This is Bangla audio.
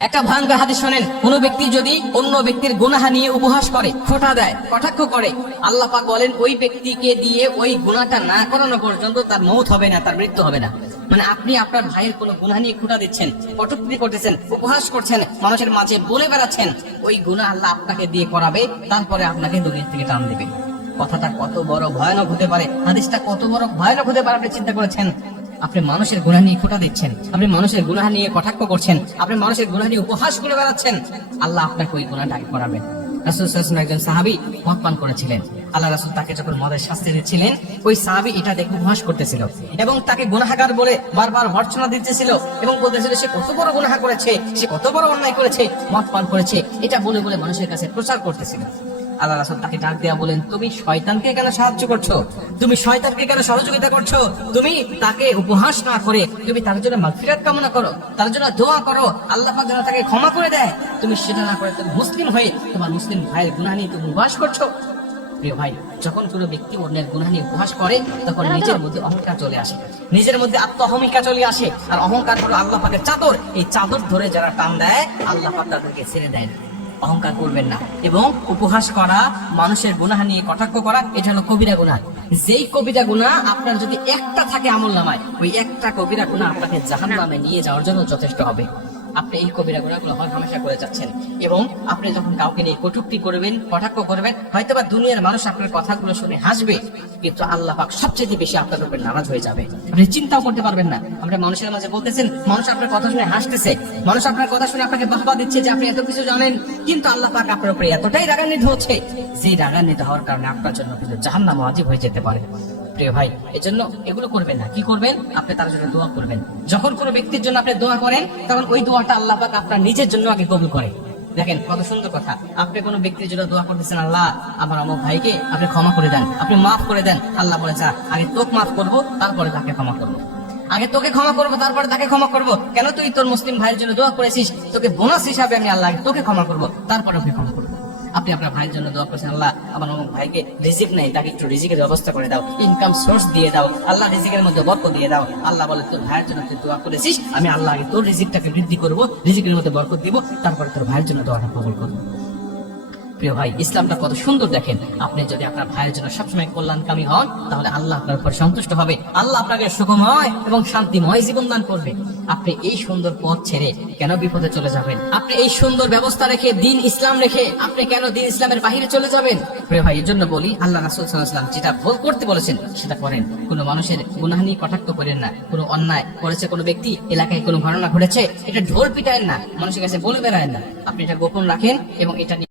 একটা ভয়ঙ্কর হাদিস শোনেন, কোন ব্যক্তি যদি অন্য ব্যক্তির গুনাহ নিয়ে উপহাস করে, খোঁটা দেয়, কটাক্ষ করে, আল্লাহ পাক বলেন ওই ব্যক্তিকে দিয়ে ওই গুনাহটা না করানো পর্যন্ত তার মৌত হবে না, তার মৃত্যু হবে না। মানে আপনি আপনার ভাইয়ের কোনো গুনাহ নিয়ে খোঁটা দিচ্ছেন, কটূক্তি করতেছেন, উপহাস করছেন, মানুষের মাঝে বলে বেড়াচ্ছেন, ওই গুনাহ আল্লাহ আপনাকে দিয়ে করাবে, তারপরে আপনাকে দুনিয়া থেকে টান দিবে। কথাটা কত বড় ভয়ানক হতে পারে, হাদিসটা কত বড় ভয়ানক হতে পারে আপনি চিন্তা করেছেন? আপনি মানুষের গুনাহ নিয়ে খোঁটা দিচ্ছেন, আপনি মানুষের গুনাহ নিয়ে কটাক্ষ করছেন, আপনি মানুষের গুনাহ নিয়ে উপহাস করে বেড়াচ্ছেন, আল্লাহ আপনাকে ওই গুনাহটা করাবেন। রাসূল সাল্লাল্লাহু আলাইহি ওয়াসাল্লাম একজন সাহাবী মদ পান করেছিলেন। আল্লাহ রাসূল তাকে যখন মদের শাস্তি দিচ্ছিলেন, ওই সাহাবী এটা দেখে উপহাস করতেছিল এবং তাকে গুনাহগার বলে বারবার ভর্ৎসনা দিতেছিল এবং বলতেছিল সে কত বড় গুনাহ করেছে, সে কত বড় অন্যায় করেছে, মদ পান করেছে, এটা বলে বলে মানুষের কাছে প্রচার করতেছিল। আল্লাহ রাসূল তাকে ডাক দেয়া বলেন, তুমি শয়তানকে কেন সাহায্য করছো, তুমি শয়তানকে কেন সহযোগিতা করছো? তুমি তাকে উপহাস না করে তুমি তার জন্য মাগফিরাত কামনা করো, তার জন্য দোয়া করো, আল্লাহ পাক যেন তাকে ক্ষমা করে দেয়। তুমি সেটা না করে তুমি মুসলিম হয়ে তোমার মুসলিম ভাইয়ের গুনাহ নিয়ে তুমি উপহাস করছো। প্রিয় ভাই, যখন কোনো ব্যক্তি অন্যের গুনাহ নিয়ে উপহাস করে, তখন নিজের মধ্যে অহংকার চলে আসে, নিজের মধ্যে আত্মহমিকা চলে আসে। আর অহংকার হলো আল্লাহ পাকের চাদর, এই চাদর ধরে যারা টান দেয়, আল্লাহ পাক তাদেরকে ছেড়ে দেয় না। অহংকার করবেন না। এবং উপহাস করা, মানুষের গুনাহ নিয়ে কটাক্ষ করা, এটা হলো কবিরা গুনাহ। যেই কবিরা গুনাহ আপনার যদি একটা থাকে আমলনামায়, ওই একটা কবিরা গুনাহ আপনাকে জাহান্নামে নিয়ে যাওয়ার জন্য যথেষ্ট হবে। আপনি এই কবিরা গুনাহগুলো হমেশা করে যাচ্ছেন এবং আপনি যখন কাউকে নিয়ে কটূক্তি করবেন, কটাক্ষ করবেন, হয়তোবা দুনিয়ার মানুষ আপনার কথাগুলো শুনে হাসবে, কিন্তু আল্লাহ পাক সবচেয়ে বেশি আপনার উপর নারাজ হয়ে যাবে। আপনি চিন্তাও করতে পারবেন না। আমরা মানুষের মাঝে বলতেছেন, মানুষ আপনার কথা শুনে হাসতেছে, মানুষ আপনার কথা শুনে আপনাকে বাহবা দিচ্ছে যে আপনি এত কিছু জানেন, কিন্তু আল্লাহ পাক আপনার উপরে এতটাই রাগান্বিত হচ্ছে যে রাগান্বিত হওয়ার কারণে আপনার জন্য কিন্তু জাহান্নাম ওয়াজিব হয়ে যেতে পারে। প্রিয় ভাই, এজন্য এগুলো করবেন না। কি করবেন? আপনি তার জন্য দোয়া করবেন। যখন কোনো ব্যক্তির জন্য আপনি দোয়া করেন, তখন ওই দোয়াটা আল্লাহ পাক আপনার নিজের জন্য আগে কবুল করে। দেখেন কত সুন্দর কথা। আপনি কোনো ব্যক্তির জন্য দোয়া করতেছেন, আল্লাহ আমার অমুক ভাইকে আপনি ক্ষমা করে দেন, আপনি মাফ করে দেন। আল্লাহ বলেছে আগে তোকে মাফ করবো, তারপরে তাকে ক্ষমা করবো। আগে তোকে ক্ষমা করবো, তারপরে তাকে ক্ষমা করবো। কেন? তুই তোর মুসলিম ভাইয়ের জন্য দোয়া করেছিস, তোকে বোনাস হিসাবে আমি আল্লাহ তোকে ক্ষমা করবো, তারপরে ওকে ক্ষমা করবো। আপনি আপনার ভাইয়ের জন্য দোয়া করছেন, আল্লাহ আমার অমুক ভাইকে রিজিক নেই, তাকে একটু রিজিকের ব্যবস্থা করে দাও, ইনকাম সোর্স দিয়ে দাও, আল্লাহ রিজিকের মধ্যে বরকত দিয়ে দাও। আল্লাহ বলে তোর ভাইয়ের জন্য তুই দোয়া করেছিস, আমি আল্লাহ আগে তোর রিজিকটাকে বৃদ্ধি করবো, রিজিকের মধ্যে বরকত দিব, তারপরে তোর ভাইয়ের জন্য দোয়াটা কবুল করবো। প্রিয় ভাই, ইসলামটা কত সুন্দর দেখেন। আপনি যদি আপনার ভাইয়ের জন্য সবসময় কল্যাণকামী হন, তাহলে আল্লাহ আপনার উপর সন্তুষ্ট হবে, আল্লাহ আপনাকে সুখময় এবং শান্তিময় জীবন দান করবে। আপনি এই সুন্দর পথ ছেড়ে কেন বিপদে চলে যাবেন? আপনি এই সুন্দর ব্যবস্থা রেখে, দিন ইসলাম রেখে আপনি কেন দিন ইসলামের বাহিরে চলে যাবেন? প্রিয় ভাই, এর জন্য বলি, আল্লাহ রাসূল সাল্লাল্লাহু আলাইহি ওয়াসাল্লাম যেটা ভুল করতে বলেছেন সেটা করেন। কোনো মানুষের গুনাহ নিয়ে কটাক্ষ করেন না। কোনো অন্যায় করেছে কোনো ব্যক্তি, এলাকায় কোনো ঘটনা ঘটেছে, এটা ঢোল পিটায়েন না, মানুষের কাছে বলে বেড়ায়েন না। আপনি এটা গোপন রাখেন এবং এটা